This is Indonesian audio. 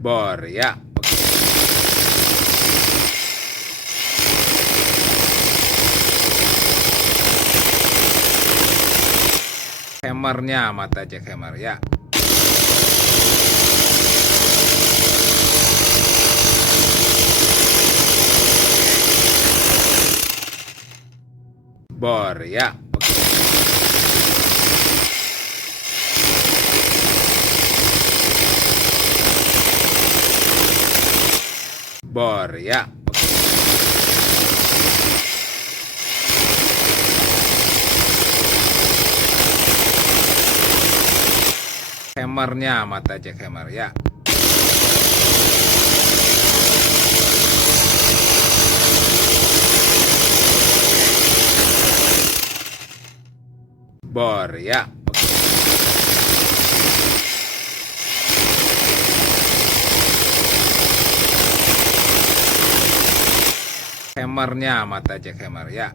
Bor ya. Hammernya mata aja hammer ya. Bor ya. Bor ya. Hammernya mata aja hammer ya. Bor ya. Hammernya mata aja hammer ya.